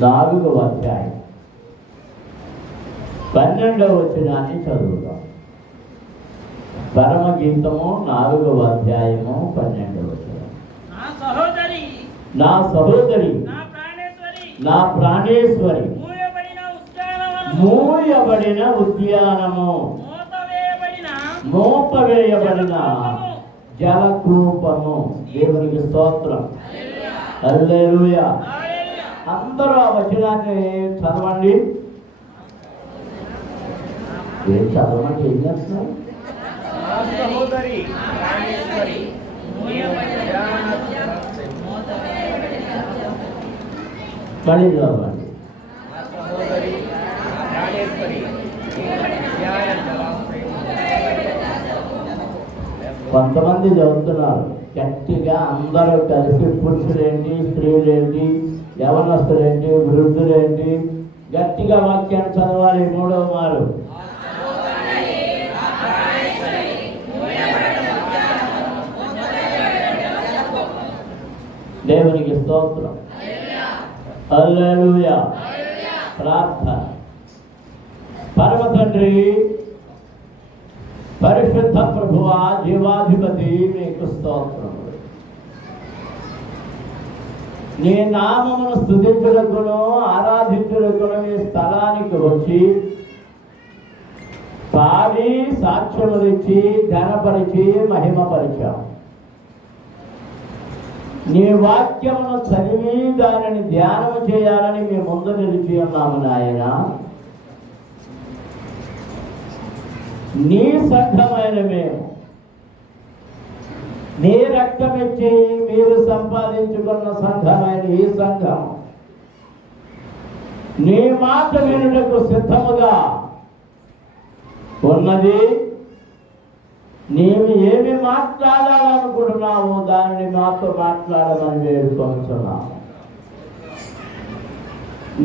4వ అధ్యాయం 12వ వచనాన్ని చదువుతాం. పరమగీతము 4వ అధ్యాయము 12వ వచనం. నా సహోదరి నా ప్రాణేశ్వరి మూయబడిన ఉద్యానము మోపవేయబడిన జలకూపము. దేవునికి స్తోత్రం. హల్లెలూయా. అందరూ ఆ వచనాన్ని చదవండి. ఏం చదవమంటే ఏం చేస్తున్నారు? మళ్ళీ చదవండి. కొంతమంది చదువుతున్నారు గట్టిగా, అందరూ కలిసి, పురుషులేంటి, స్త్రీలేంటి, యవనస్తులేంటి, వృద్ధులేంటి, గట్టిగా వాక్యాన్ని చదవాలి. 3వ మారు. దేవునికి స్తోత్రం. హల్లెలూయా. ప్రార్థన. పరమ తండ్రి, పరిశుద్ధ ప్రభువా, జీవాధిపతి, మీకు స్తోత్రములు. నీ నామమును స్తుతించుటకును ఆరాధించుటకును ఈ స్థలానికి వచ్చి పాడి సాక్ష్యములిచ్చి ఘనపరిచి మహిమపరిచాం. నీ వాక్యమును చదివి దానిని ధ్యానం చేయాలని మీ ముందు నిలిచి ఉన్నాము నాయన. నీ సంఘమైన మేము, నీ రక్తమిచ్చి మీరు సంపాదించుకున్న సంఘమైన ఈ సంఘం నీ మాట వినుటకు సిద్ధముగా ఉన్నది. నీవు ఏమి మాట్లాడాలనుకుంటున్నావు దానిని మాతో మాట్లాడమని వేడుకొంటున్నాము.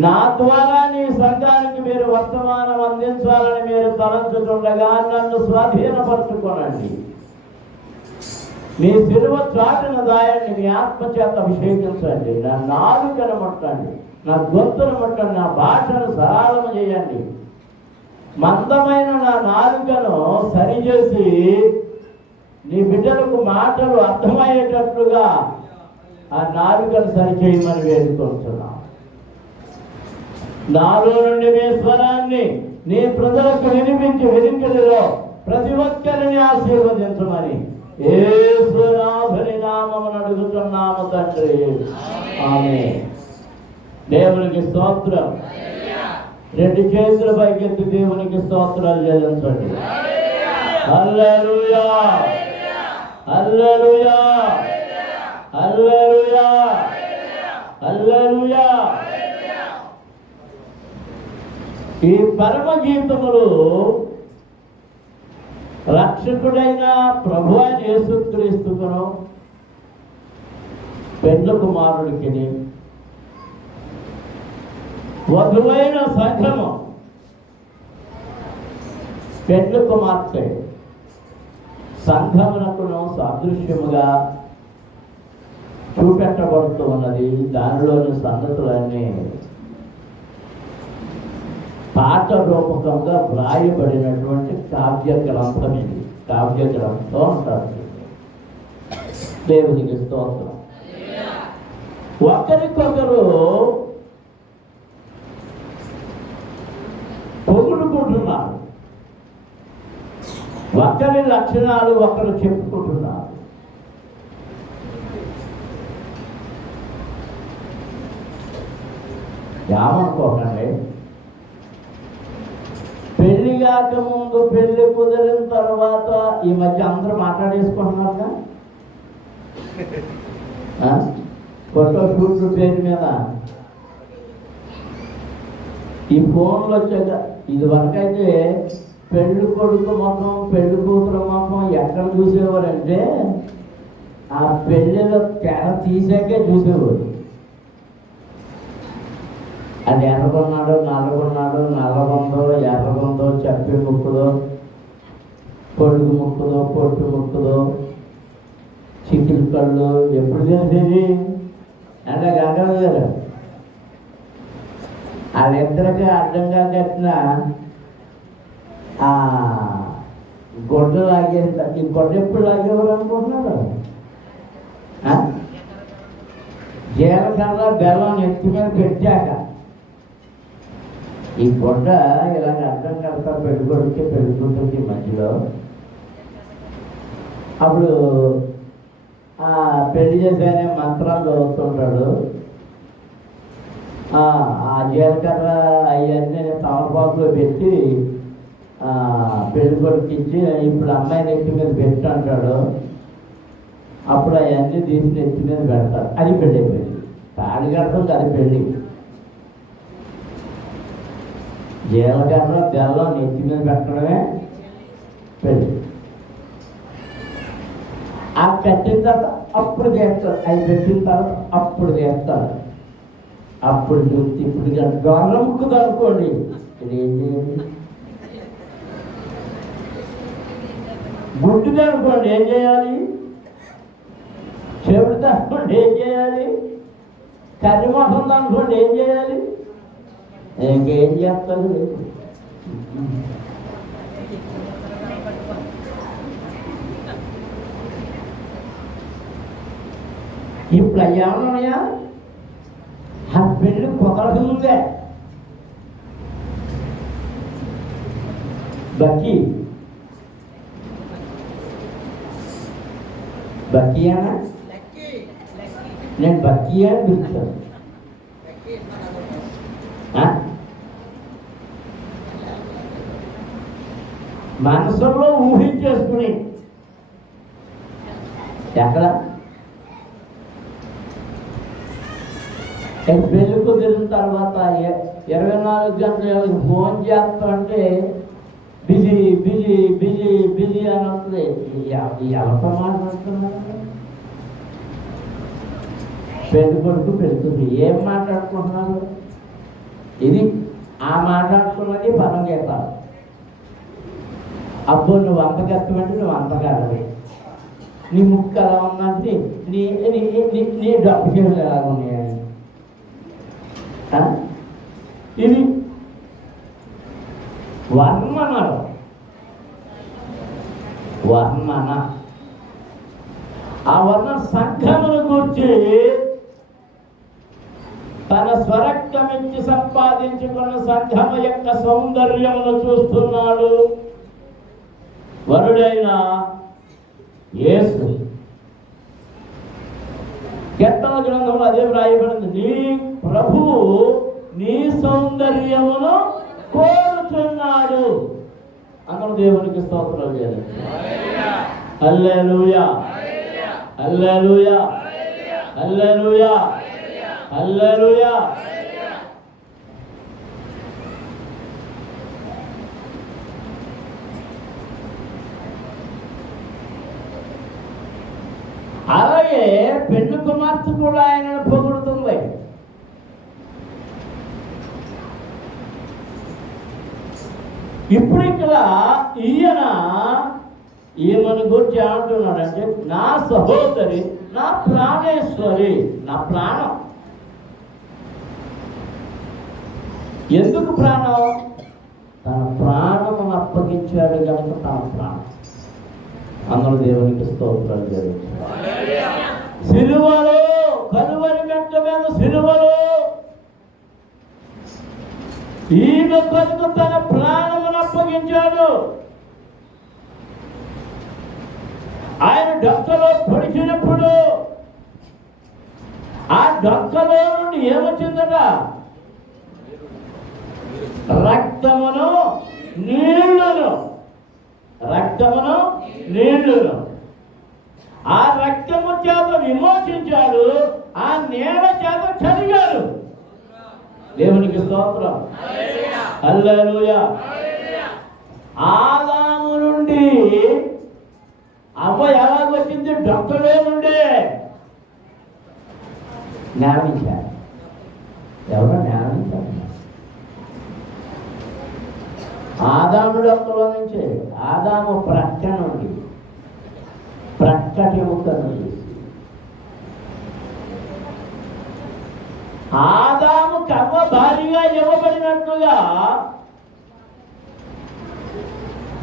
నా ద్వారా నీ సంఘానికి మీరు వర్తమానం అందించాలని మీరు తలంచుతుండగా నన్ను స్వాధీనపరచుకోనండి. మీ శిలువ చాటున దాయండి, మీ ఆత్మచేత అభిషేకించండి. నా నాలుకను ముట్టండి, నా గొంతును ముట్టండి, నా భాషను సరళము చేయండి. మందమైన నా నాలుకను సరిచేసి నీ బిడ్డలకు మాటలు అర్థమయ్యేటట్లుగా ఆ నాలుకను సరిచేయమని వేడుకుంటున్నాం. నాలో నుండి మీ స్వరాన్ని నీ ప్రజలకు వినిపించి వినికిడిలో ప్రతి ఒక్కరిని ఆశీర్వదించమని యేసునాథుని నామమున అడుగుతున్నాము తండ్రి. ఆమేన్. దేవునికి స్తోత్రం. 2 చేతుల పైకెత్తి దేవునికి స్తోత్రాలు చెల్లించండి. హల్లెలూయా, హల్లెలూయా, హల్లెలూయా, హల్లెలూయా. ఈ పరమ గీతములు రక్షకుడైన ప్రభువైన యేసుక్రీస్తును పెండ్లి కుమారుడికి వధువైన సంఘము పెండ్లి కుమార్తె సంఘమునకును సాదృశ్యముగా చూపెట్టబడుతూ ఉన్నది. దానిలోని సంగతులన్నీ పాఠ రూపకంగా వ్రాయబడినటువంటి కావ్య గ్రంథం ఇది. కావ్య గ్రంథం అంటారు. దేవునికి స్తోత్రం. ఒకరికొకరు పొగుడుకుంటున్నారు, ఒకరి లక్షణాలు ఒకరు చెప్పుకుంటున్నారు. ఏమనుకోకండి, పెళ్లి కాక ముందు పెళ్లి కుదిరిన తర్వాత ఈ మధ్య అందరూ మాట్లాడేసుకుంటున్నారుగా ఫోటో షూట్ పేరు మీద. ఈ ఫోన్లు వచ్చాక ఇది వరకైతే పెళ్లి కొడుకు ముఖం పెళ్లి కూతురు ముఖం ఎక్కడ చూసేవారంటే ఆ పెళ్లిలో తెర తీసాకే చూసేవారు. అది ఎర్రగొన్నాడో నల్లగొన్నాడో, నల్లగొందో ఎర్రగొందో, చెప్పి ముక్కుదో, పొడుగు ముక్కుదో, పొట్టు ముక్కుదో, చికిల్ కళ్ళు ఎప్పుడు తెలిసేది అంటే గంగ గారు వాళ్ళిద్దరికి అడ్డంగా కట్టిన ఆ గొడ్డ లాగేస్తా. ఈ గొడ్డ ఎప్పుడు లాగేవారు అనుకుంటున్నారు? జీలకర్ర బెల్లం ఎత్తి మీద పెట్టాక ఈ గొడ్డ ఇలాగ అడ్డం కడతా పెళ్ళికొడికి పెళ్ళికొడుకి మధ్యలో. అప్పుడు ఆ పెళ్లి చేసేనే మంత్రాలు చదువుతుంటాడు. ఆ జీలకర్ర అవన్నీ తమలపాకులో పెట్టి పెళ్లి కొడుకు ఇచ్చి ఇప్పుడు అమ్మాయి నెత్తి మీద పెట్టు అంటాడు. అప్పుడు అవన్నీ తీసి నెత్తి మీద పెడతారు. అది పెళ్ళి అయిపోయింది. తాడి కడతాం అది పెళ్ళి. జీలకర్ర బెల్లం నెత్తి మీద పెట్టడమే పెళ్ళి. ఆ కట్టిన తర్వాత అప్పుడు చేస్తారు. అవి పెట్టిన తర్వాత అప్పుడు చేస్తారు. అప్పుడు చూసి ఇప్పుడు గొర్రెముక్కుది అనుకోండి, ఇది ఏం చేయాలి? గుడ్డుగా అనుకోండి ఏం చేయాలి? చెవిడితో అనుకోండి ఏం చేయాలి? కర్రీ మొహంతో అనుకోండి ఏం చేయాలి? ఇంకేం చేస్తారు? ఇప్పుడు అయ్యామన్నాయా? ఆ పెళ్ళి కుదరదు ముందే బక్కీ బక్కీయానా? నేను బక్కీ అని పిలుస్తాను. మనసులో ఊహించేసుకుని ఎక్కడ పెళ్లి కుదిరిన తర్వాత 24 గంటలకు ఫోన్ చేస్తామంటే బిజీ బిజీ బిజీ బిజీ అని వస్తుంది. ఎవరితో మాట్లాడుతున్నారు? పెళ్లి కొడుకు పెళ్తుంది ఏం మాట్లాడుకుంటున్నారు? ఇది ఆ మాట్లాడుకున్నది పరం చేస్తారు. అబ్బో నువ్వు అంతకెత్తమంటే నువ్వు అంతకాడవి, నీ ముక్కు ఎలా ఉందంటే నీ నీ డబ్బు చేతులు ఎలాగ ఉన్నాయని. ఇది వర్ణనలు. వర్ణన ఆ వర్ణ సంఘమును గురించి తన స్వరక్తమిచ్చి సంపాదించుకున్న సంఘము యొక్క సౌందర్యమును చూస్తున్నాడు వరుడైన యేసు. కీర్తన గ్రంథంలో అదే వ్రాయబడింది, నీ ప్రభువు నీ సౌందర్యమును కోరుచున్నాడు. అందరూ దేవునికి స్తోత్రాలు చేయాలి. హల్లెలూయా హల్లెలూయా హల్లెలూయా హల్లెలూయా. అలాగే పెళ్లి కుమార్తె కూడా ఆయనను పొగుడుతుంది. ఇప్పుడు ఇక్కడ ఈమెను గురించి ఏమంటున్నాడంటే, నా సహోదరి, నా ప్రాణేశ్వరి, నా ప్రాణం. ఎందుకు ప్రాణం? తన ప్రాణమును అప్పగించాడు కనుక తన ప్రాణం. అందరూ దేవునికి స్తోత్రాలు జరుగుతాయి. సిలువలో, కలువరి మెట్ల మీద సిలువలో ఈమె కొరకు తన ప్రాణమును అప్పగించాడు. ఆయన డొక్కలో పొడిచినప్పుడు ఆ డొక్కలో నుండి ఏమొచ్చిందట? రక్తమును నీళ్లను. రక్తమును నీళ్లను. ఆ రక్తము చేత విమోచించాడు, ఆ నీళ్ల చేత చదివాడు. దేవునికి స్తోత్రం. హల్లెలూయా. ఆదాము నుండి అవ్వ ఎలాగొచ్చింది? డొక్కలో నుండే జ్ఞానించారు. ఎవరో జ్ఞానించారు. ఆదాము డొక్కలో నుంచి, ఆదాము ప్రక్క నుండి, ప్రక్కటి ముక్క నుండి. ఆదాము కవ్వ దారిగా ఇవ్వబడినట్లుగా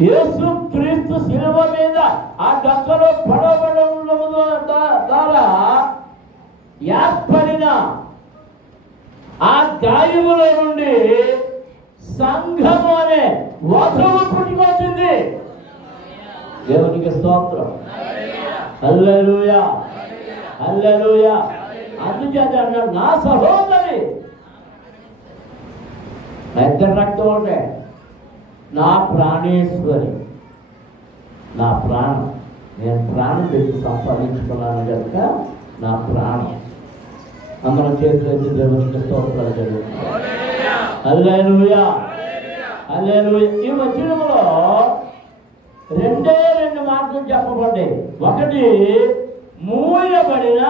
యేసు క్రీస్తు శిలువ మీద ఆ డక్కలో పడవడం ద్వారా ఏర్పడిన ఆ గాయముల నుండి సంఘము అనే వధువు పుట్టుకొచ్చింది. దేవునికి స్తోత్రం. హల్లెలూయా, హల్లెలూయా. అందుచేత అన్నాడు, నా సహోదరి ఇద్దరు రక్తం ఉంటే నా ప్రాణేశ్వరి, నా ప్రాణం, నేను ప్రాణం పెట్టి సంపాదించుకున్నాను కనుక నా ప్రాణం. అందరం చేతులైతే దేవునికి స్తోత్రాలు జరుగుతుంది. హల్లెలూయా, హల్లెలూయా. ఈ వచనంలో రెండు మాటలు చెప్పబడ్డాయి. ఒకటి మూయబడిన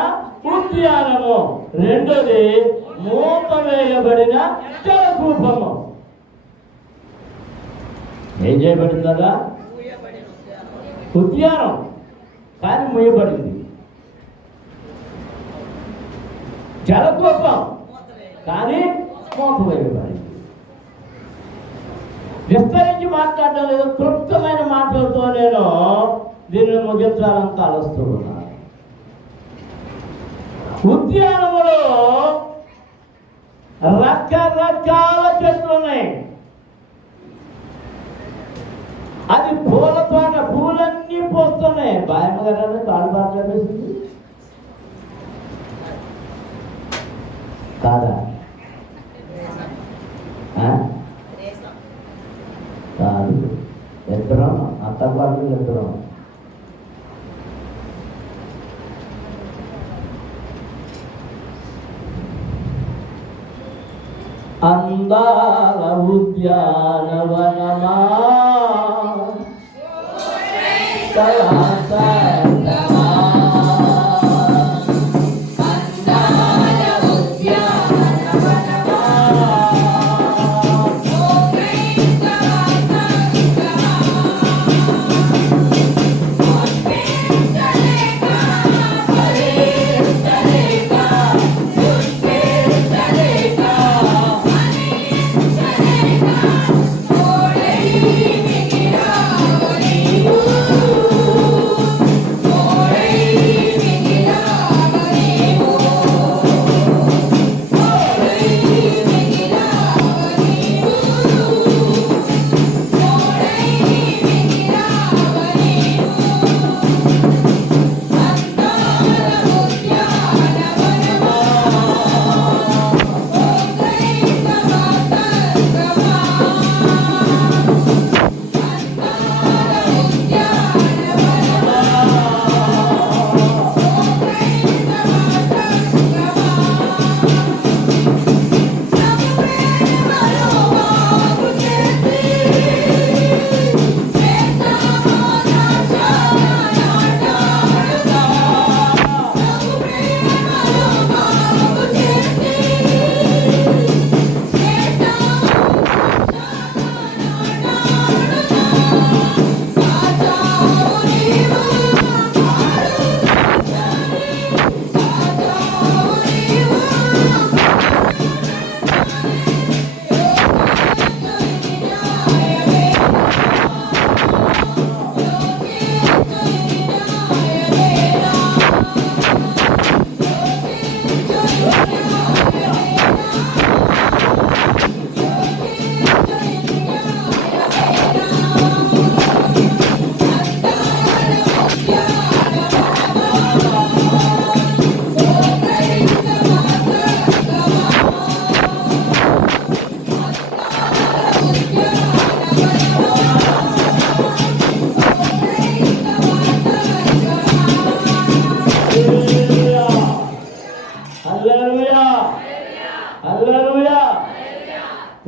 ఉద్యానము, రెండోది మూత వేయబడిన జలకూపము. ఏం చేయబడింది కదా? ఉద్యానం, కానీ మూయబడింది. జలకూపం, కానీ మూత వేయబడింది. విస్తరించి మాట్లాడడం లేదు, క్లుప్తమైన మాటలతో నేను దీన్ని ముగించాలని తలస్తూ ఉన్నాను. ఉద్యానములో రకరకాల చెట్లు ఉన్నాయి. అది పూల తోట, పూలన్నీ పోస్తున్నాయి. బాయమ్మ గారు కాళ్ళు బాగా వేసింది కాదా? కాదు, ఎత్తడం అత్తపాటు ఎత్తడం. అందాల ఉద్యానవనమా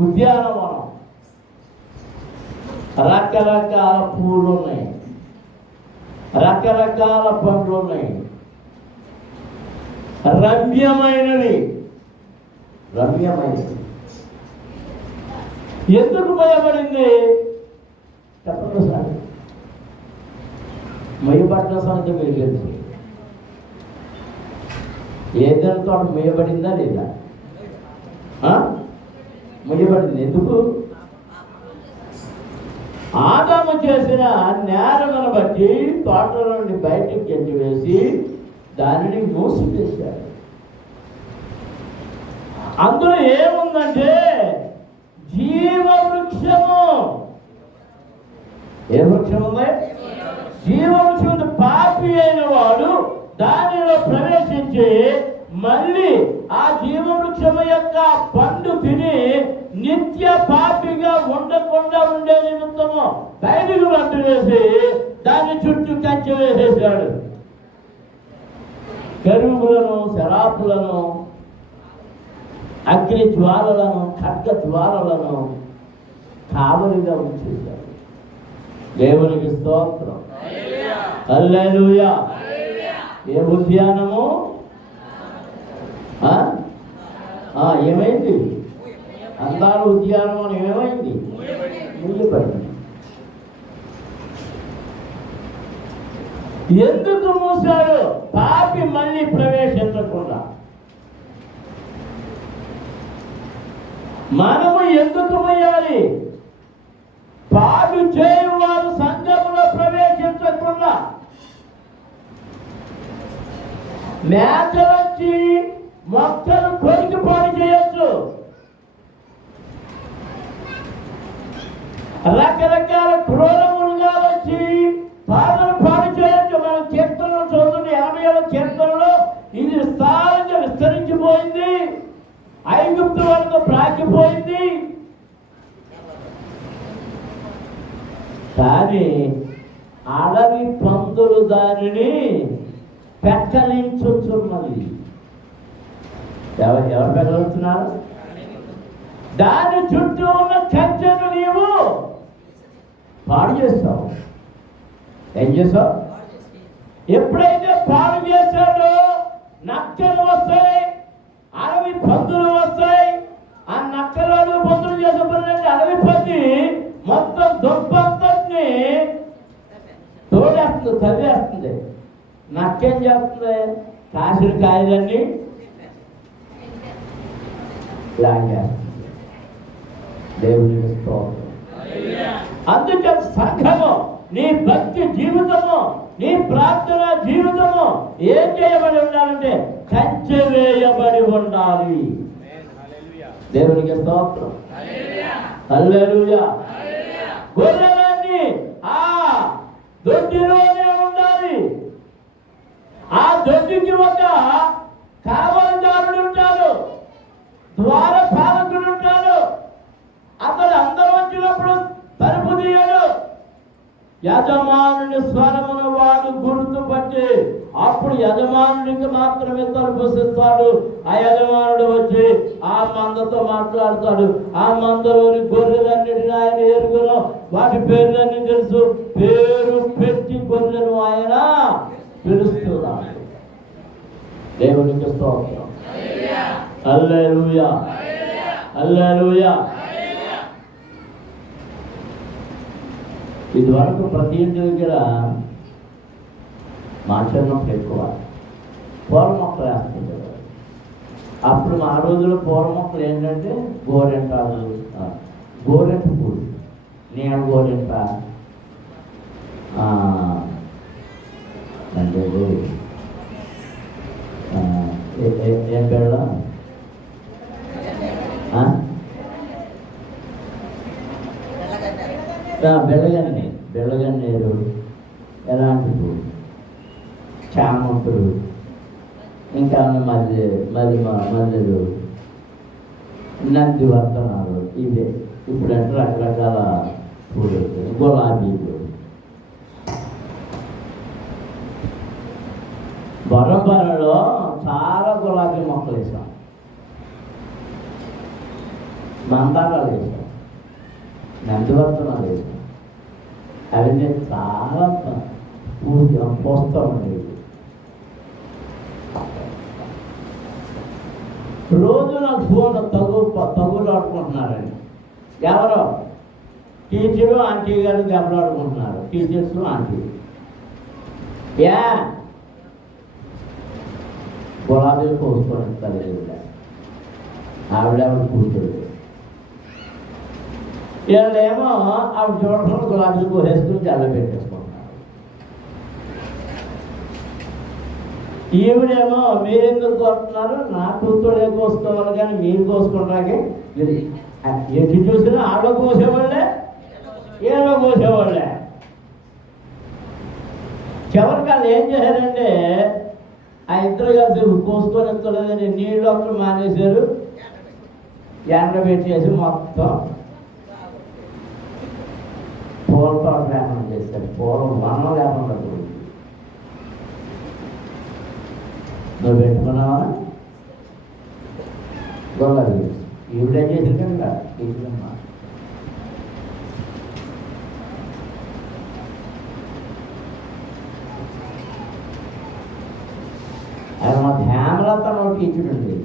ఉద్యానవనం, రకరకాల పూలు ఉన్నాయి, రకరకాల పండ్లు ఉన్నాయి, రమ్యమైనవి. ఎందుకు భయపడింది చెప్పండి సార్? మొయ్యబడిన సంగతి మీరు తెలుసు. ఏదైనా తోట మొయ్యబడిందా లేదా? ముయ్యబడింది. ఎందుకు? ఆదాము చేసిన నేరమును బట్టి తోటల నుండి బయటికి ఎత్తివేసి దానిని మూసివేశాడు. అందులో ఏముందంటే జీవవృక్షము. ఏ వృక్షం ఉంది? జీవవృక్షం. పాపి అయిన వాడు దానిలో ప్రవేశించి మళ్ళీ ఆ జీవవృక్షము యొక్క పండు తిని నిత్య పాపిగా ఉండకుండా ఉండే నిమిత్తము బయటకు పండు వేసి దాని చుట్టూ కంచె వేసేసాడు. కరువులను, శరాపులను, అగ్ని జ్వాలలను, ఖడ్గ జ్వాలలను కావలిగా ఉంచేశాడు. దేవునికి స్తోత్రం. హల్లెలూయా. ఏ ఉద్యానము? ఏమైంది? అందాల ఉద్యానం అని ఏమైంది? మూయబడింది. ఎందుకు మూసాడు? పాపి మళ్ళీ ప్రవేశించకుండా. మనము ఎందుకు మూయాలి? పాపి చేయువారు సంఘములో ప్రవేశించకుండా మేకలొచ్చి మొక్కలు కొరికి పాడు చేయొచ్చు, రకరకాల క్రూరములుగా వచ్చి పాడు చేయొచ్చు. మనం కీర్తనలో చదువుతున్న 80వ కీర్తనలో ఇది విస్తారంగా విస్తరించిపోయింది. ఐగుప్తు వరకు ప్రాకిపోయింది. కానీ అడవి పందులు దానిని పెక్కలించుచున్నది. ఎవరు పెక్కలిస్తున్నారు? దాని చుట్టూ ఉన్న కంచెను నీవు పాడు చేస్తావు. ఏం చేస్తావు? ఎప్పుడైతే పాడు చేశాడో నక్కలు వస్తాయి, అడవి పందులు వస్తాయి. ఆ నక్కలు అడవి పందులు చేసేటప్పుడు అడవి పంది మొత్తం దుర్బంతని తోడేస్తుంది, చదివేస్తుంది. నక్కేం చేస్తుంది? కాసిన కాయలన్నీ లాగేస్తుంది. దేవునికి స్తోత్రం. అందుకే సంఘము, నీ భక్తి జీవితము, నీ ప్రార్థన జీవితము ఏం చేయబడి ఉండాలంటే కంచె వేయబడి ఉండాలి. దేవునికి స్తోత్రం. హల్లెలూయా. గొర్రెలన్నీ ఆ దొడ్డిలోనే ఉండాలి. ఆ దొడ్డికి ఒక కావలిదారుడు ఉంటాడు, ద్వార పాలకుడు ఉంటాడు. అతడు అందరూ వచ్చినప్పుడు తలుపు తీయడు. యజమానుని స్వరమును వాడు గుర్తుపట్టి అప్పుడు యజమానుడికి మాత్రమే తలుపు ఇస్తాడు. ఆ యజమానుడు వచ్చి ఆ మందతో మాట్లాడతాడు. ఆ మందలోని గొర్రెలన్నిటిని ఆయన ఎరుగును, వాటి పేర్లన్నీ తెలుసు. పేరు పెట్టి గొర్రెను ఆయన పిలుస్తున్నాడు. దేవునికి స్తోత్రం. హల్లెలూయా. హల్లెలూయా. ఇది వరకు ప్రతి ఇంటి దగ్గర మామిడి మొక్కలు ఎక్కువ, పూల మొక్కలు వేస్తుంటారు. అప్పుడు మా రోజుల్లో పూల మొక్కలు ఏంటంటే గోరెంటాలు, గోరెంట పూలు, నేను గోరెంట అంటే ఏం పేరు బెల్లగన్నేరు, ఎలాంటి పూలు, చామంతులు, ఇంకా మల్లెలు, నంది వర్తనాలు, ఇవే. ఇప్పుడు అంటే రకరకాల పూలు, గులాబీలు. బొర్రంపల్లిలో చాలా గులాబీ మొక్కలు వేసాం, మందారాలు వేసాం, నందివర్తనాలు వేసాం. అవన్నీ చాలా పోస్తూ ఉండేవి. రోజు నాకు ఫోన్ తగులు ఆడుకుంటున్నారండి. ఎవరో టీచరు ఆంటీ గారు దెబ్బలాడుకుంటున్నారు. టీచర్స్ ఆంటీ గులాబీలు కోసుకొని ఇస్తారు. ఆవిడ కూర్చోడు. వీళ్ళేమో ఆవిడ చూడకుండా గులాబీలు కోసేసుకుని జల్ల పెట్టేసుకుంటున్నారు. ఈవిడేమో మీరెందుకు కోరుతున్నారు, నా కూతురే కోసుకోవాలి కానీ మీరు కోసుకుంటాకే ఎటు చూసినా ఆడో కోసేవాళ్ళే ఏడో కోసేవాళ్ళే. చివరికి వాళ్ళు ఏం చేశారంటే ఆ ఇద్దరు కలిసి కోసుకొని ఎత్తలేదని నీళ్ళు ఒక్కరు మానేశారు, ఎండబెట్టేసి మొత్తం పూల తోట లేకుండా చేశారు. పూర్వం వనం లేకుండా పోయింది. నువ్వు పెట్టుకున్నావా గొల్లది ఈవిడేం చేసింది కదా ఇట్లమ్మా. అది మా హేమలత నోటి ఇచ్చుడండి.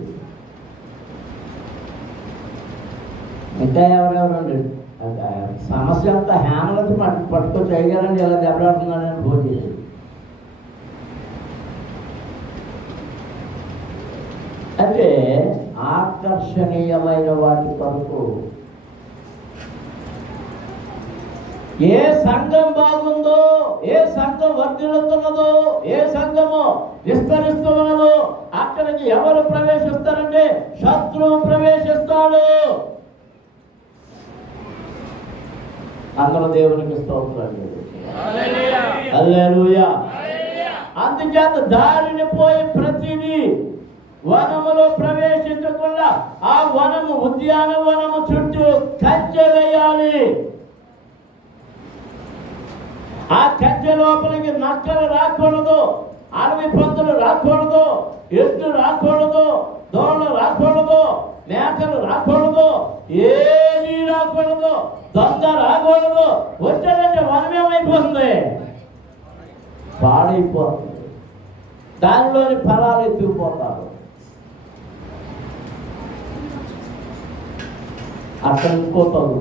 ఇంకా ఎవరెవరండి సమస్య అంతా హేమలత పట్టుకొచ్చి అయ్యారని ఇలా దెబ్బలాడుతున్నానని ఫోన్ చేసి అంటే ఆకర్షణీయమైన వాటి కొరకు ఏ సంఘం బాగుందో, ఏ సంఘం వర్ధిల్లుతున్నదో, ఏ సంఘము విస్తరిస్తూ ఉన్నదో అక్కడికి ఎవరు ప్రవేశిస్తారంటే శత్రువు ప్రవేశిస్తాడు. అందరూ దేవునికి స్తోత్రాలు. హల్లెలూయా. అందుచేత దారిని పోయి ప్రతిదీ వనములో ప్రవేశించకుండా ఆ వనము ఉద్యానవనము చుట్టూ కంచె వేయాలి. ఆ కంచె లోపలికి నక్కలు రాకూడదు, అడవి పందులు రాకూడదు, ఎద్దు రాకూడదు, దోణలు రాకూడదు, మేకలు రాకూడదు, ఏమీ రాకూడదు, దొంగ రాకూడదు. వచ్చాడంటే వనమేమైపోతుంది, పాడైపోతుంది. దానిలోని ఫలాలు ఎత్తుకుపోతారు. అక్కడ ఇంకో తగు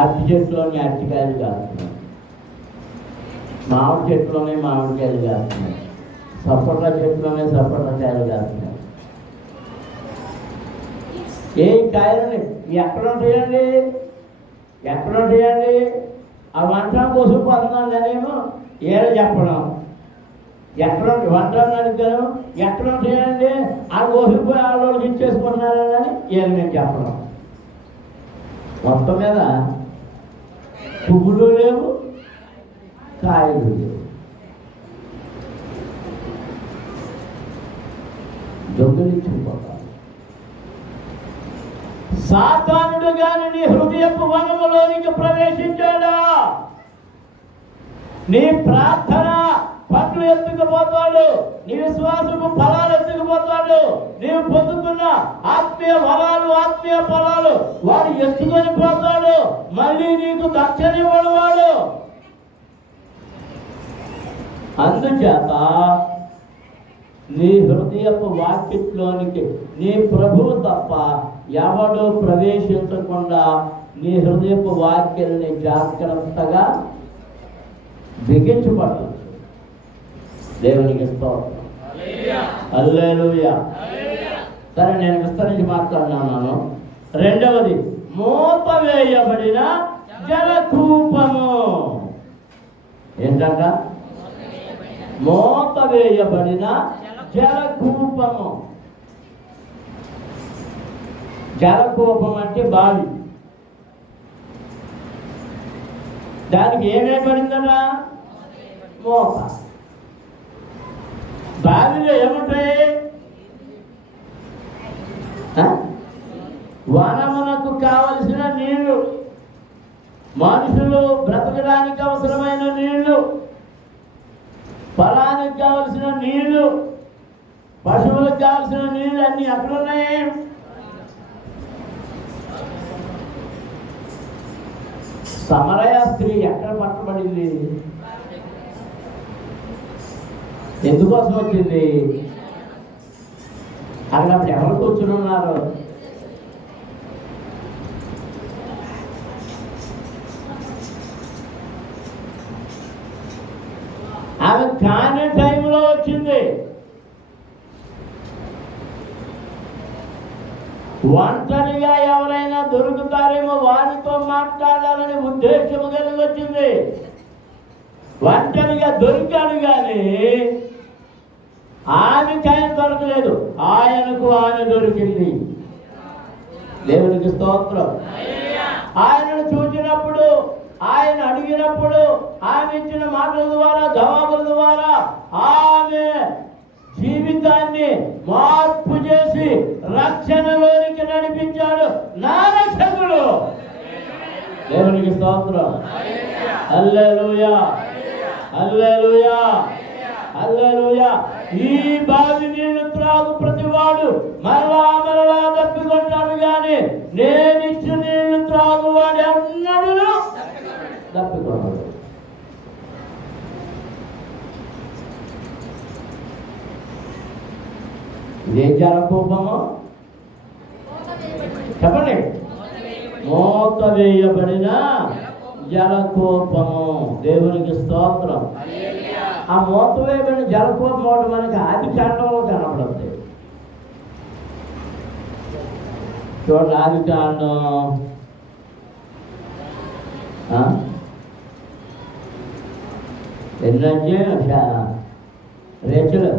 అరటి చెట్టులోని అరటికాయలు కాస్తున్నాయి, మామిడి చెట్టులోనే మామిడికాయలు కాస్తున్నాయి, సపోటా చెట్టులోనే సపోటా కాయలు కాస్తున్నాయి. ఏ కాయలని ఎక్కడ ఉంటాయండి, ఎక్కడ ఉంటాయండి? ఆ వంట కోసం పడుతున్నాను నేనేమో ఏదో చెప్పడం, ఎక్కడ వంట అడిగాను ఎక్కడ ఉంటాయండి, ఆ కోసిపోయి ఆడవాళ్ళకి ఇచ్చేసుకుంటున్నారని అని ఏదో నేను చెప్పడం. మొత్తం మీద పువ్వులు లేవు, కాయలు లేవు. దొంగలించిపోతారు. సాతానుడు గాని నీ హృదయపు వనములోనికి ప్రవేశించాడా, నీ ప్రార్థన పట్లు ఎత్తుకుపోతాడు, నీ విశ్వాసము ఫలాలు ఎత్తుకుపోతాడు. నీవు పొందుతున్న ఆత్మీయ వరాలు, ఆత్మీయ ఫలాలు వాడు ఎత్తుకొని పోతాడు. మళ్ళీ నీకు దక్షిణివ్వడు వాడు. అందుచేత నీ హృదయపు వాక్యంలోనికి నీ ప్రభువు తప్ప ఎవడు ప్రవేశించకుండా నీ హృదయపు వాక్యాలని జాగ్రత్తగా బిగించబడవచ్చు. దేవునికి స్తోత్రం. హల్లెలూయా. సరే, నేను విస్తరించి మాట్లాడినాను. రెండవది మూత వేయబడిన జలకూపము. ఏంటంట? మూత వేయబడిన జలకూపము. జలకూపం అంటే బావి. దానికి ఏమేయబడిందట? మూత. బావిలో ఏముంటాయి? వనమునకు కావలసిన నీళ్లు, మనుషులు బ్రతకడానికి అవసరమైన నీళ్లు, పొలానికి కావలసిన నీళ్లు, పశువులకు కావలసిన నీళ్లు అన్నీ అక్కడ ఉన్నాయి. సమరయ స్త్రీ ఎక్కడ పట్టబడింది? ఎందుకోసం వచ్చింది? అన్నప్పుడు ఎవరు కూర్చుని ఉన్నారు? ఆమె కాని టైంలో వచ్చింది. ఒంటరిగా ఎవరైనా దొరుకుతారేమో వారితో మాట్లాడాలని ఉద్దేశం కలిగి వచ్చింది. ఒంటరిగా దొరికాడు కానీ ఆమెకు ఆయన దొరకలేదు, ఆయనకు ఆమె దొరికింది. దేవునికి స్తోత్రం. ఆయనను చూసినప్పుడు, ఆయన అడిగినప్పుడు, ఆమె ఇచ్చిన మాటల ద్వారా, జవాబుల ద్వారా ఆమె జీవితాన్ని మార్పు చేసి రక్షణలోనికి నడిపించాడు నా రక్షకుడు. దేవునికి స్తోత్రం. హల్లెలూయా, హల్లెలూయా, హల్లెలూయా. ఈ బావి నీళ్లు త్రాగు ప్రతివాడు మరలా తప్పికొంటాడు కానీ నేనిచ్చు నీళ్లు త్రాగువాడు అన్నాడు తప్పికొన్నాడు. ఇదే జలకూపము చెప్పండి. మోత వేయబడిన జలకూపము. దేవునికి స్తోత్రం. ఆ మోత వేయబడిన జలకూపం ఒకటి మనకి ఆది కాండంలో కనపడుతుంది. చూడండి, ఆది కాండం ఎన్నంటే రేచలు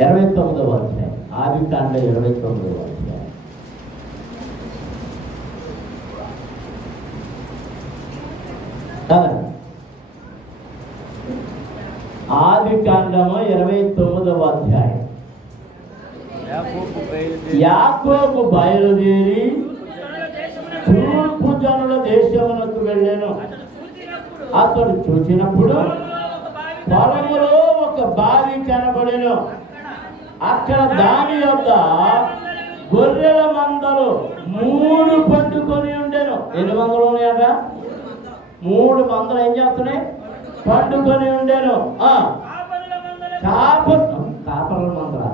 29వ అధ్యాయం. ఆది కాండం 29వ అధ్యాయం. ఆది కాండము 29వ అధ్యాయం. యాకోబు బయలుదేరి తూర్పు జనుల దేశమునకు వెళ్ళాను. అతడు చూసినప్పుడు పొలములో ఒక బావి కనబడెను. అక్కడ దాని యొక్క గొర్రెల మందలు 3 పండుకొని ఉండెను. ఎన్ని మందలు ఉన్నాయట? 3 మందలు ఏం చేస్తున్నాయి? పండుకొని ఉండేను. కాపర్ల మందల.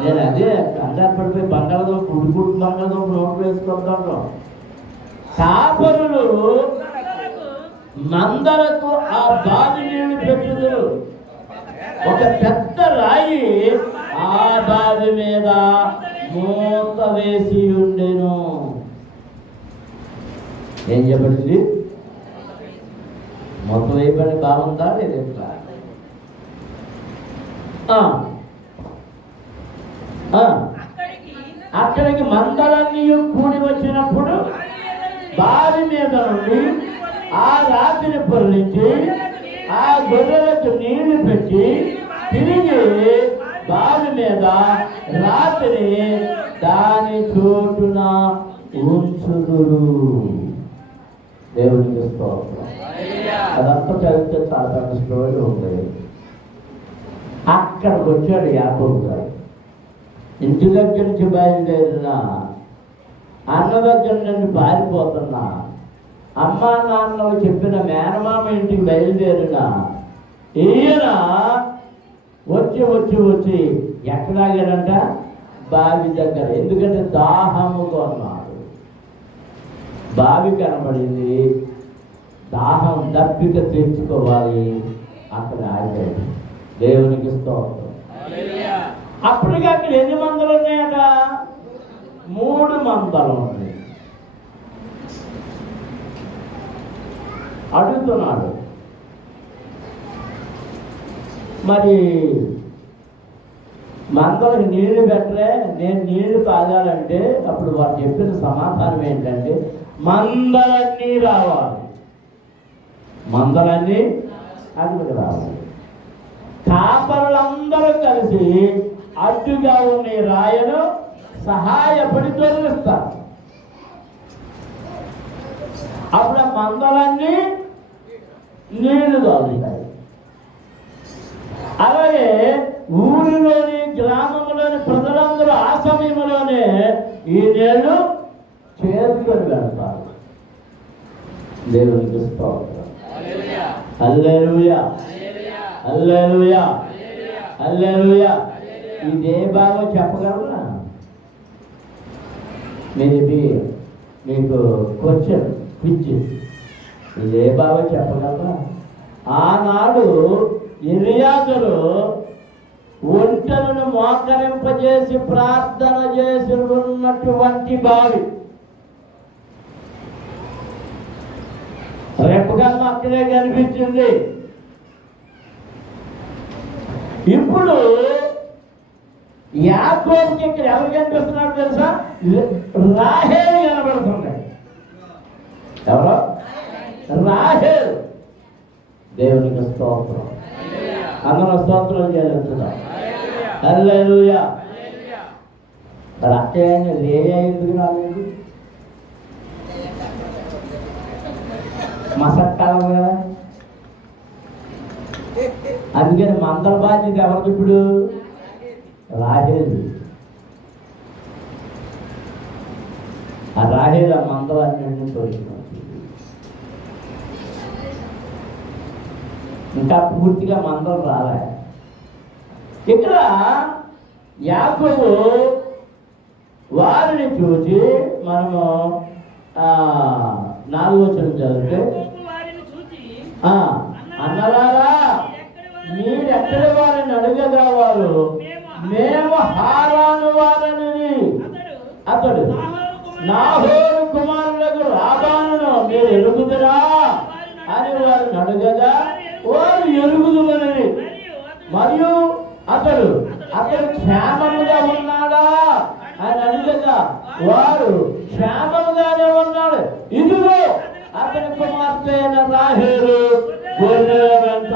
నేను అదే కంగారు పడిపోయి బంగాళదుంప ఉడుకుడు బంగాళదుంప నోట్లు వేసుకుంటాను. కాపరులు మందలకు ఆ బావి నీళ్లు పెట్టుదురు. ఒక పెద్ద రాయి ఆ బావి మీద మూత వేసి ఉండెను. ఏం చెప్పండి? మొత్తం వేయబడి బాగుందా లేదు? ఎట్లా అక్కడికి మందలన్నీ కూడి వచ్చినప్పుడు బావి మీద నుండి ఆ రాతిని పొరలించి ఆ గొర్రెలకు నీళ్లు పెట్టి తిరిగి బావి మీద రాతిని దాని చోటున ఉంచుదురు. దేవునికి స్తోత్రం. అదంతా చదివితే చాలా పెద్ద స్టోరీ ఉంది. అక్కడికి వచ్చాడు యాకోబు గారు. ఇంటి దగ్గర నుంచి బయలుదేరిన, అన్న దగ్గర నుండి పారిపోతున్నా, అమ్మా నాన్నలు చెప్పిన మేనమామ ఇంటికి బయలుదేరిన ఈయన వచ్చి ఎక్కడాగాడంట? బావి దగ్గర. ఎందుకంటే దాహముగా ఉన్నాడు. బావి కనబడింది, దాహం దప్పిక తీర్చుకోవాలి. అక్కడ ఆగాడు. దేవునికి స్తోత్రం. అప్పటికి అక్కడ ఎన్ని మందలు ఉన్నాయట? 3 మందలు ఉన్నాయి. అడుగుతున్నాడు, మరి మందలకు నీళ్లు పెట్టలే, నేను నీళ్లు తాగాలంటే అప్పుడు వారు చెప్పిన సమాధానం ఏంటంటే మందలన్నీ రావాలి, మందలన్నీ అడుగుకు రావాలి. కాపరులందరూ కలిసి అడ్డుగా ఉన్న రాయను సహాయపడి తొలగిస్తారు. అప్పుడు ఆ మందలన్నీ నీళ్లు తోలుతాయి. అలాగే ఊరిలోని గ్రామంలోని ప్రజలందరూ ఆ సమయంలోనే ఈ నీళ్లు చేరుకొని వెళ్తారు. దేవునికి స్తోత్రం. హల్లెలూయా, హల్లెలూయా, హల్లెలూయా. ఇదే బాగా చెప్పగలరా? ఇది మీకు క్వశ్చన్ క్విజ్. ఇదే బాగా చెప్పగలరా? ఆనాడు ఎలియాజరు ఒంటెలను మోకరింపజేసి ప్రార్థన చేసి ఉన్నటువంటి బావి రెప్పగా అక్కడే కనిపించింది. ఇప్పుడు యాకోబుకి ఇక్కడ ఎవరు కనిపిస్తున్నాడు తెలుసా? రాహేలు కనబడుతున్నాయి. ఎవరో రాహేలు. దేవునికి స్తోత్రం. అందరూ స్తోత్రం చేస్తున్నా. హల్లెలూయా. మరి అత్తయ్య లేయా ఎందుకు రాలేదు? మసక్కాలం కదా. అందుకని మందల బాధ్యత ఎవరికి ఇప్పుడు? రాహేలు. ఆ రాహేలు ఆ మందలన్నింటినీ తోడుకున్నాడు. ఇంకా పూర్తిగా మందలు రాలే. ఇక్కడ యాకోబు వారిని చూసి మనము 4వ వచనం చదివితే, అన్నలారా మీరెక్కడి వారిని అడుగగా వారు మేము హారాను వారని అతడు నాహోరు కుమారులకు లాబానును మీరు ఎరుగుదురా అని వారిని అడుగగా వారు ఎరుగుదుమని, మరియు అతడు క్షేమముగా ఉన్నాడా అని అడుగగా వారు క్షేమముగానే ఉన్నాడు. ఇదిగో అతని కుమార్తె అయిన రాహేలు గొర్రెల వెంట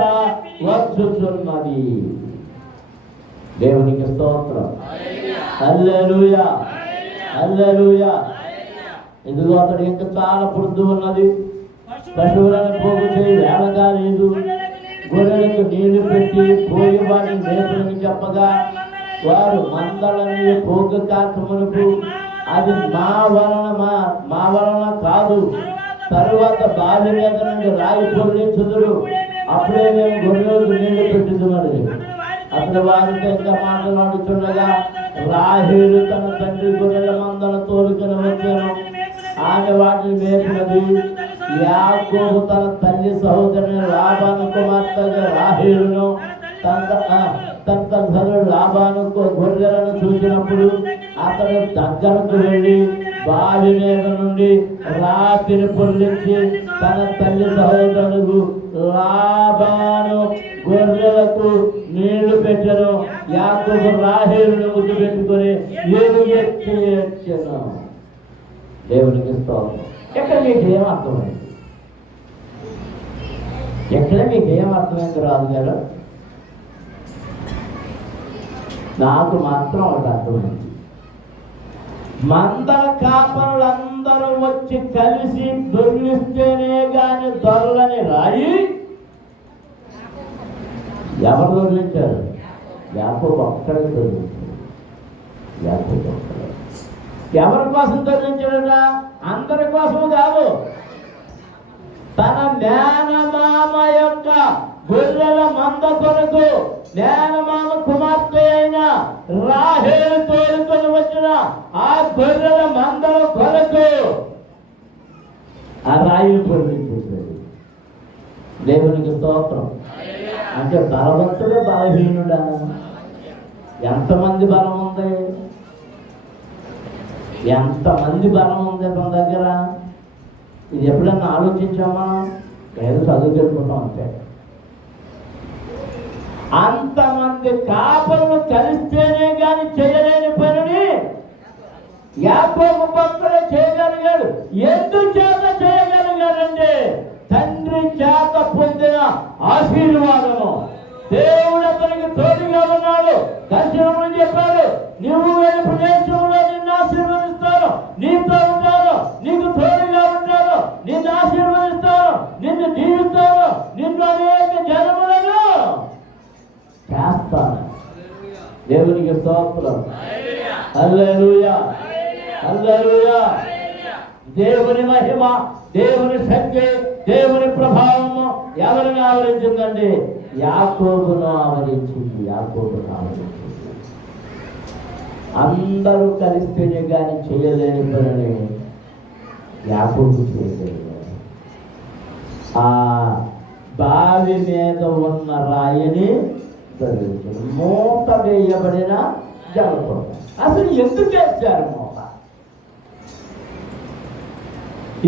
వచ్చుచున్నది. దేవునికి స్తోత్రం. హల్లెలూయా, హల్లెలూయా. ఇదిగో అతడు ఇంకా చాలా పొద్దు ఉన్నది. పశువులను పోగు చేయి వేళగా లేదు. గొర్రెలకు నీళ్లు పెట్టి పోయి వాటిని మేపులని చెప్పగా వారు మందలని పోగు కాకమునకు అది మా వలన కాదు, తరువాత బావి మీద నుండి రాయి పొర్లించుదురు, అప్పుడే మేము గొర్రెలకు నీళ్లు పెట్టుదుమని. అతడు వారితో ఇంకా మాట్లాడుతుండగా రాహేలు తన తండ్రి గొర్రెల మందల తోలుకొని వచ్చాను. ఆమె వాటిని మేపినది. యాకోబు తన తల్లి సహోదరుని లాబాను కుమార్తెగా రాహేలును తన తల్లి లాబాను గొర్రెలను చూసినప్పుడు అతడు దగ్గరకు వెళ్ళి బావి మీద నుండి రాతిని పొర్లించి తన తల్లి సహోదరుడు లాబాను గొర్రెలకు నీళ్లు పెట్టను. యాకోబు రాహేలును ముద్దు పెట్టుకొని ఏడ్చెను. దేవునికి స్తోత్రం. ఎక్కడ మీకు ఏమర్థమైంది? ఎక్కడ మీకు ఏమర్థమైంది రాజుగారు? నాకు మాత్రం ఒకటి అర్థమైంది. మందల కాపరులందరూ వచ్చి కలిసి దొర్లిస్తేనే గాని దొరలని రాయి ఎవరు దొర్లించారు? యాకోబు ఒక్కడే దొర్లించారు. యాకోబు ఒక్కడే. ఎవరి కోసం దొర్లించాడట? అందరి కోసం కాదు. తన మేనమామ యొక్క గొర్రెల మంద కొరకు మేనమామ కుమార్తె అయిన రాహేలు తోలుకొని వచ్చిన ఆ గొర్రెల మందల కొరకు ఆ రాయి పొందించేశాడు. దేవునికి స్తోత్రం. అంటే బలవంతుడు బలహీనుడా? ఎంతమంది బలం ఉంది? ఎంతమంది బలం ఉంది తన దగ్గర? ఇది ఎప్పుడన్నా ఆలోచించామా? ఏదో చదువుకెళ్ళిపోతాం అంతే. అంతమంది కాపరులు కలిస్తేనే కానీ చేయలేని పనిని యాకోబు భక్తుడు చేయగలిగాడు. ఎందుచేత చేయగలిగాడంటే తండ్రి చేత పొందిన ఆశీర్వాదము. దేవుడు అతనికి తోడుగా ఉన్నాడు. దర్శనములు చెప్పాడు, నువ్వు వెళ్ళి ప్రదేశంలో నిన్ను ఆశీర్వదిస్తాను, నీతో ఉంటాను, నీకు తోడుగా ఉంటాను, నిన్ను ఆశీర్వదిస్తాను, నిన్ను దీవిస్తాను, నిన్ను అనేక జనములను చేస్తాను. దేవునికి స్తోత్రం. హల్లెలూయా, హల్లెలూయా. దేవుని మహిమ, దేవుని శక్తి, దేవుని ప్రభావము ఎవరిని ఆవరించిందండి? యాకోబును ఆవరించింది. యాకోబును ఆవరించింది. అందరూ కలిస్తేనే కానీ చేయలేని పనిని యాకోబు చేయలేదు. ఆ బావి మీద ఉన్న రాయిని ధరించాడు. మూత వేయబడిన జలకొండ. అసలు ఎందుకు వేస్తారు మూత?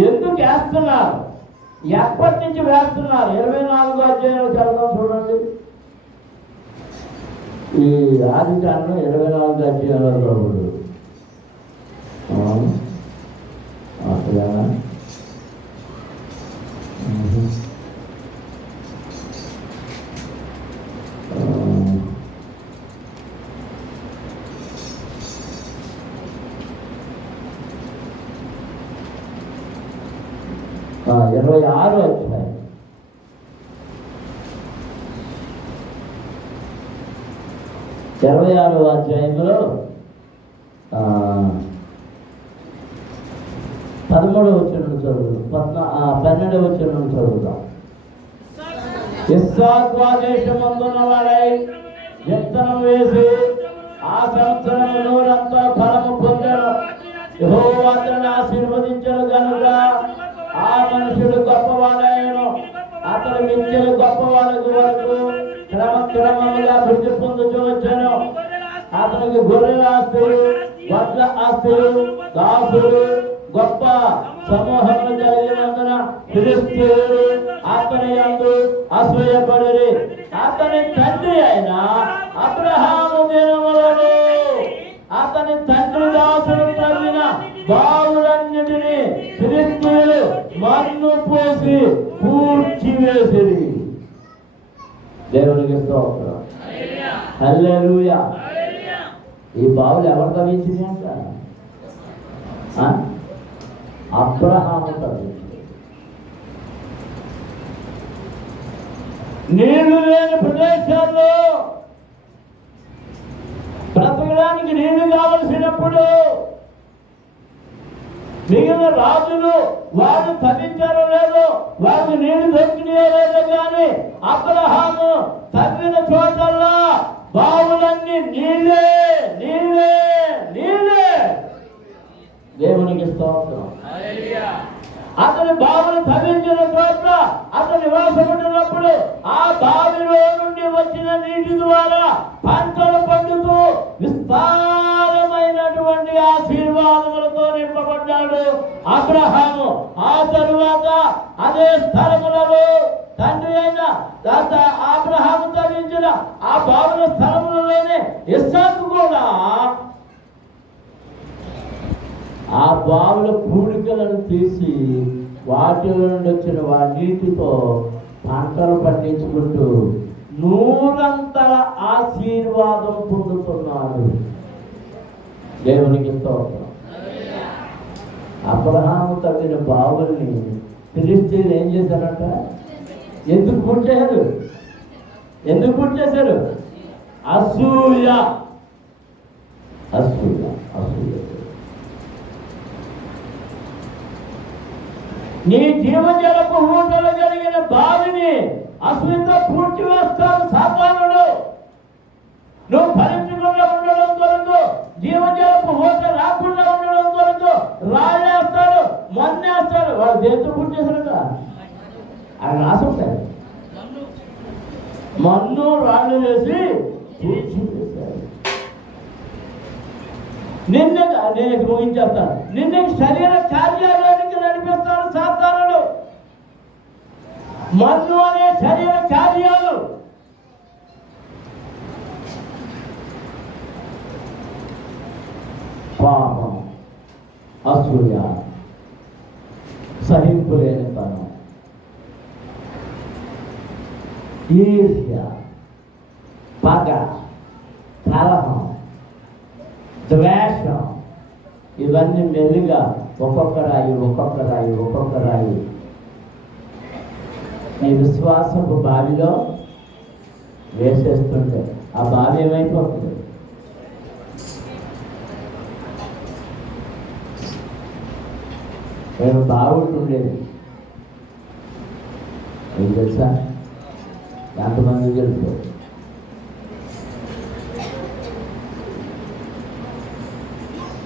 ఎందుకు వేస్తున్నారు? ఎప్పటి నుంచి వేస్తున్నారు? 24వ అధ్యాయంలో చదువుతాం చూడండి. ఈ ఆదికాండం 24వ అధ్యాయంలో ప్రభుడు అసలు 26వ అధ్యాయం 26వ అధ్యాయంలో 13వ వచనం చదువుతాం. 12వ వచనం చదువుతాం. ఇస్సాకు ఆ దేశమందున్న వాడై విత్తనం వేసి ఆ సంవత్సరం నూరంతా ఫలము పొందాను. యెహోవా అతనిని ఆశీర్వదించను గనుక ఆ మనుషుడు గొప్పవాడాయను. అతను మించిన గొప్పవాళ్ళకు వరకు క్రమక్రమముగా వృద్ధి పొందుతూ వచ్చాను. అతనికి గొర్రెల ఆస్తులు, వడ్ల ఆస్తులు, దాసులు, గొప్ప సమూహములు కలిగినందున ఫిలిష్తీయులు అతని యందు అసూయపడిరి. అతని తండ్రి అయిన అబ్రహాము దినములలో అతని తండ్రి దాసులు తవ్విన బావులన్నిటినీ ఫిలిష్తీయులు మన్ను పోసి పూడ్చివేసిరి. దేవునికి స్తోత్రం. హల్లెలూయా. ఈ బావులు ఎవరు తవ్వించినాయంట? అబ్రహాము తవ్వించింది. నీళ్లు లేని ప్రదేశాల్లో బ్రతకడానికి నీళ్లు కావలసినప్పుడు మిగిలిన రాజులు వాళ్ళు తవ్వించారో లేదో, వాళ్ళకి నీళ్లు దొరికినాయో లేదో, కానీ అబ్రహాము తవ్విన చోటల్లా బావులన్నీ నీళ్ళే నీళ్ళే నీళ్ళే. దేవునికి స్తోత్రం. అతని బావులు తవ్వించిన చోట్ల అతను నివాసం ఉంటున్నప్పుడు ఆ బావిలో నుండి వచ్చిన నీటి ద్వారా పంటలు పండుతూ విస్తారమైనటువంటి ఆశీర్వాదములతో నింపబడ్డాడు అబ్రహాము. ఆ తరువాత అదే స్థలములలో తండ్రి అయిన అబ్రహాము తవ్వించిన ఆ బావుల స్థలములలోనే ఇస్సాకు కూడా ఆ బావుల పూడికలను తీసి వాటిలో నుండి వచ్చిన నీటితో పంటలు పండించుకుంటూ నూరంతల ఆశీర్వాదం పొందుతున్నాడు. దేవునికి స్తోత్రం. అబ్రహాము తవ్విన బావుల్ని ఫిలిష్తీయులు ఏం చేశారంట? ఎందుకు పుట్టారు? ఎందుకు పుట్టేశారు? అసూయ. అసూయ అసూయ. నీ జీవజలపు ఊటలు కలిగిన బావిని అసూయతో పూడ్చి వేస్తాడు సాతానుడు. నువ్వు భరించకుండా ఉండడం కొరకు, జీవజలపు ఊట రాకుండా ఉండడం కొరకు రాళ్ళేస్తాడు, మన్నేస్తాడు. వాడు దేంతో పుట్టేశాడు? ఆయన రాసుంటాడు. మన్ను రాళ్ళు వేసి పూడ్చి వేశాడు. నేను ముగించేస్తాను. నిన్న శరీర కార్యాలయానికి నడిపిస్తాడు సాతానుడు. మన్ను అనే శరీర కార్యాలు పాపం, అసూయ, సహింపులేనితనం, ఈర్ష్య, పగ, కలహం, ద్వేషం, ఇవన్నీ మెల్లిగా ఒక్కొక్క రాయి నీ విశ్వాసపు బావిలో వేసేస్తుంటే ఆ బావి ఏమైపోతుంది? నేను బాగుంటుండేది ఏం తెలుసా? ఎంతమంది తెలుసు?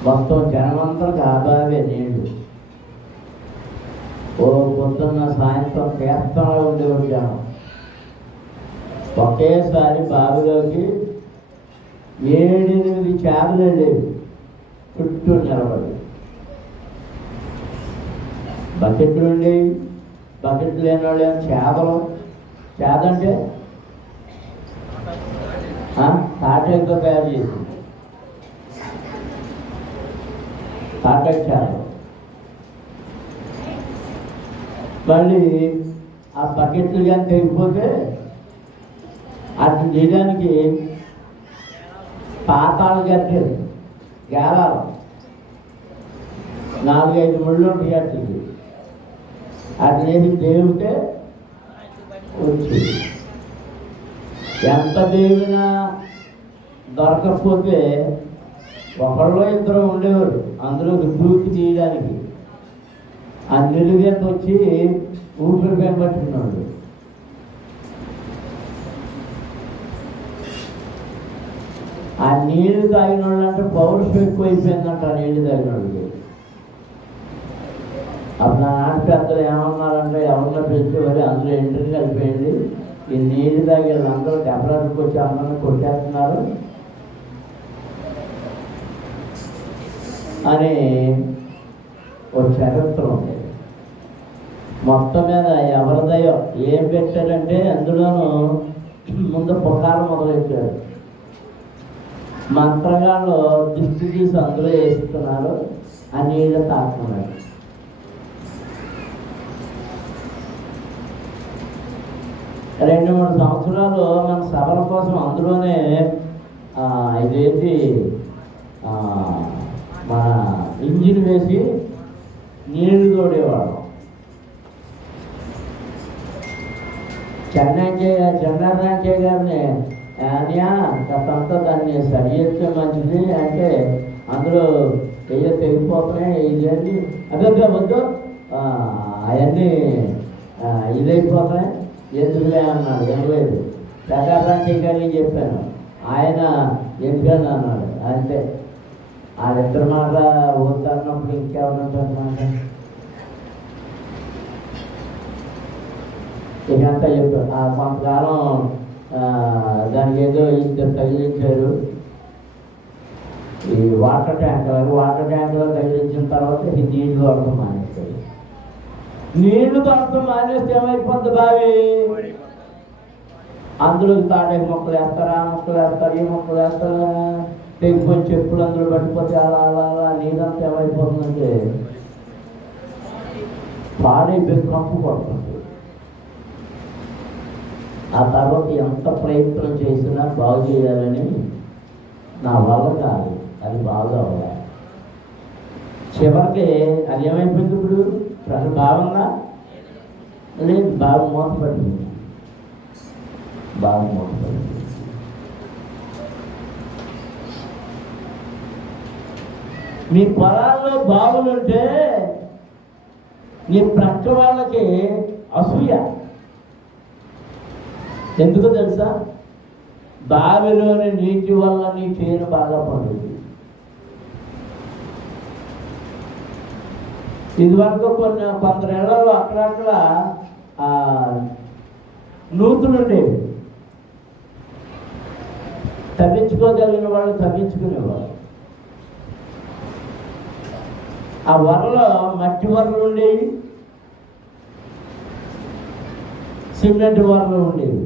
మొత్తం జనమంతరికి ఆబావే నీళ్ళు. ఓ పొద్దున్న సాయంత్రం తీర్థంలో ఉండేవాడు జనం. ఒకేసారి బావిలోకి 7-8 చేపలు వెళ్ళేవి చుట్టూ నిలబడి. బకెట్లు ఉండేవి, బకెట్లు లేని వాళ్ళు చేపలు. చేప అంటే తాటేతో తయారు చేసింది, తాటేక చేపలు. మళ్ళీ ఆ బకెట్లు కానీ తెగిపోతే అటు చేయడానికి పాతాలు కట్టారు, గేలాలు 4-5 ముళ్ళు ఉంటాయి. అట్లకి అటు చేసి దేవుడితే వచ్చి ఎంత దేవునా దొరకకపోతే ఒకళ్ళు ఇద్దరు ఉండేవారు అందులో దూకి తీయడానికి. ఆ నిలుగెంత వచ్చి ఊపిరి పెంపట్టుకున్నాడు. ఆ నీళ్లు తాగిన వాళ్ళు అంటే పౌరుషం ఎక్కువైపోయిందంట. ఆ నీళ్లు తాగిన వాళ్ళకి అప్పుడు నా నాటి పెద్దలు ఏమన్నారంటే, ఎవరిలో పెంచేవారు అందులో ఎంట్రీ కలిపేయండి, ఈ నీళ్లు తాగే అందరూ దెబ్బలాటకు వచ్చి అందరిని కొట్టేస్తున్నారు అని ఒక చరిత్ర ఉంది. మొత్తం మీద ఎవరిదయో ఏం పెట్టారంటే అందులోనూ ముందు పుకారం మొదలెట్టారు. మంత్రగాళ్ళు దిష్టి తీసి అందులో వేస్తున్నారు, ఆ నీళ్ళు తాకుతున్నారు. రెండు మూడు సంవత్సరాలు మన సభల కోసం అందులోనే ఇదేంటి మన ఇంజిన్ వేసి నీళ్లు తోడేవాడు. చెన్నారాంకే గారిని అనియా కాస్తంతా దాన్ని సరి చేస్తే మంచిది అంటే అందులో వెయ్యి తెగిపోతున్నాయి, ఇదేంటి అదే వద్దు అవన్నీ ఇదైపోతున్నాయి ఎందుకులే అన్నాడు. ఏం లేదు చెన్నారాంకే గారికి చెప్పాను, ఆయన ఎందుకని అన్నాడు. అంతే వాళ్ళిద్దరి మాట వద్దన్నప్పుడు ఇంకేమన్నమాట ఇకంతా చెప్పారు. కొంతకాలం దానికి ఏదో ఇద్దరు తగిలించారు. ఈ వాటర్ ట్యాంకులో తగిలించిన తర్వాత ఈ నీళ్లు దొరకడం మానేస్తాయి. నీళ్లు దొరకడం మానేస్తే ఏమైపోద్ది బావి, అందులో తాటే మొక్కలు వేస్తారు, ఆ మొక్కలు వేస్తారు, ఈ మొక్కలు వేస్తారు, తెగిపోయి చెప్పులు అందులో పడిపోతే అలా అలా అలా నీళ్ళంతా ఏమైపోతుందంటే పాడైపోయి కంపు కొడుతుంది. ఆ తర్వాత ఎంత ప్రయత్నం చేసినా బాగు చేయాలని నా వల్ల కాదు, అది బాగా అవ్వాలి. చివరికి అది ఏమైపోయింది, ఇప్పుడు ప్రజలు బాగుందా లేదు, బాగా మూతపడింది, బాగా మూతపడింది. మీ పొలాల్లో బావులుంటే నీ ప్రక్క వాళ్ళకి అసూయ. ఎందుకు తెలుసా? బావిలోని నీటి వల్ల నీ చేను బాగా పండుతుంది. ఇదివరకు కొందరు ఇళ్లలో అక్కడక్కడ నూతులుండేవి, తగ్గించుకోగలిగిన వాళ్ళు తగ్గించుకునేవారు. ఆ వరలో మట్టి వరలు ఉండేవి, సిమెంట్ వరలు ఉండేవి.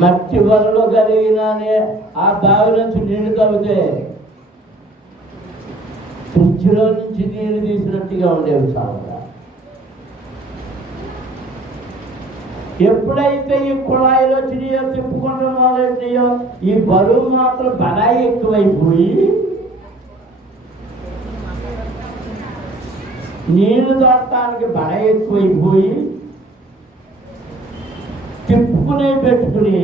మట్టి వరలు కలిగినానే ఆ బావి నుంచి నీళ్లు తవ్వితే ఫ్రిడ్జ్లో నుంచి నీళ్లు తీసినట్టుగా ఉండేవి చాలా. ఎప్పుడైతే ఈ కుళాయిలో చిన్నయో తిప్పుకుంటూ మొదలెట్టినాయో ఈ బరువు మాత్రం బలాయి ఎక్కువైపోయి నీళ్లు దొరకడానికి బడ ఎక్కువైపోయి తిప్పుకునే పెట్టుకుని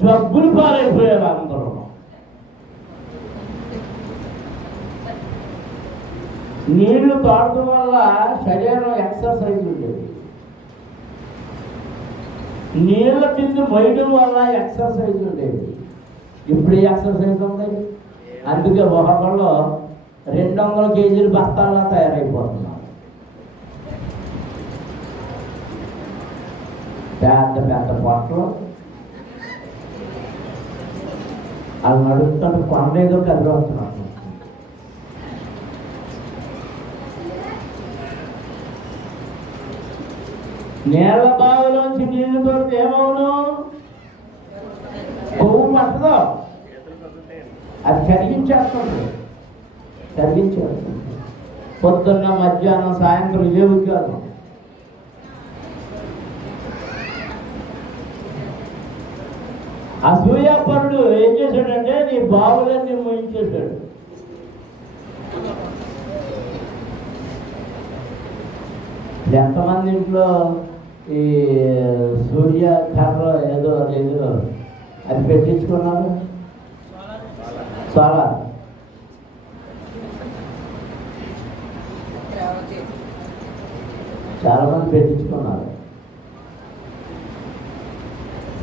జబ్బులు పారైపోయారు అందరూ. నీళ్లు తాగడం వల్ల శరీరం ఎక్సర్సైజ్ ఉండేది. నీళ్ళ బిందు మొయ్యడం వల్ల ఎక్సర్సైజ్ ఉండేది. ఇప్పుడు ఎక్సర్సైజ్ ఉంది. అందుకే ఒకళ్ళు 200 కేజీలు బస్తాల్లో తయారైపోతున్నారు. పెద్ద పెద్ద పొట్టలు అది నడుపుతాడు. కొండ ఏదో కదిలిస్తున్నాడు. నీళ్ళ బావిలోంచి నీళ్లు దొరికితే ఏమవును? కొవ్వు పట్టదు, అది కరిగించేస్తుంది. పొద్దున్న మధ్యాహ్నం సాయంత్రం ఇదే ఉద్యోగం. అసూయాపరుడు ఏం చేశాడంటే నీ బావులన్నీ మోయించేశాడు. ఎంతమంది ఇంట్లో ఈ సూర్య కర్ర ఏదో అది పెట్టించుకున్నారు? సోలార్. చాలా మంది పెట్టించుకున్నారు.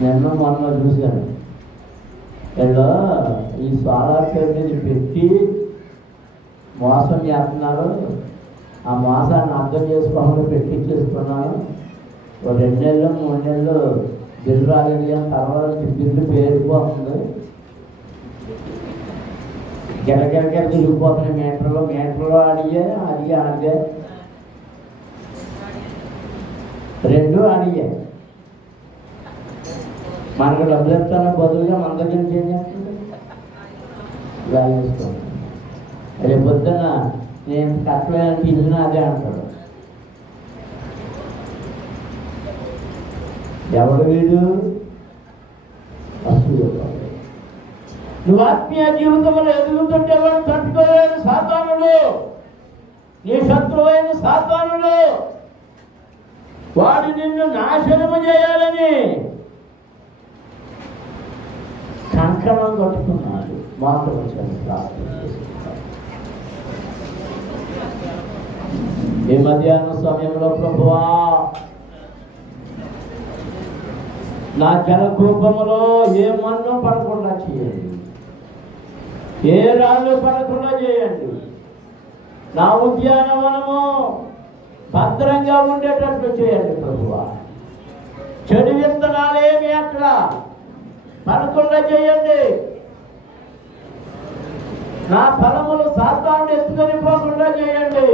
నిన్న మొన్న చూశాను. వీళ్ళు ఈ సోలార్ పేరు మీద పెట్టి మోసం చేస్తున్నారు. ఆ మోసాన్ని అర్థం చేసుకోకుండా పెట్టించేసుకున్నాను. 2 నెలలు 3 నెలలు బిల్లు రాలేదు. కానీ తర్వాత బిల్లు పేరుకుపోతుంది. గిరగిరగిర తిరిగిపోతున్నాయి. మీటర్లో అడిగే రెండు అడిగే. మనకు డబ్బులు ఇస్తాను బదులుగా మన దగ్గర ఏం చేస్తుంది? వేసుకోండి. రేపు పొద్దున నేను కట్టలేనంటే ఇల్లున అదే అంటాడు. ఎవడు వీడు? నువ్వు ఆత్మీయ జీవితంలో ఎదుగుతుంటే వాడు తట్టుకోలేడు సాతానుడు. నీ శత్రువైన సాతానుడు వాడు నిన్ను నాశనము చేయాలని కంకణం కట్టుకున్నాడు. మాటలు ఈ మధ్యాహ్న సమయంలో ప్రభువా నా జలకూపములో ఏ మన్ను పడకుండా చేయండి, ఏ రాళ్ళు పడకుండా చేయండి. నా ఉద్యానవనము భద్రంగా ఉండేటట్లు చేయండి ప్రభువా. చెడు విత్తనాలేమి అక్కడ పడకుండా చేయండి. నా ఫలములు సాతాను ఎత్తుకొని పోకుండా చేయండి.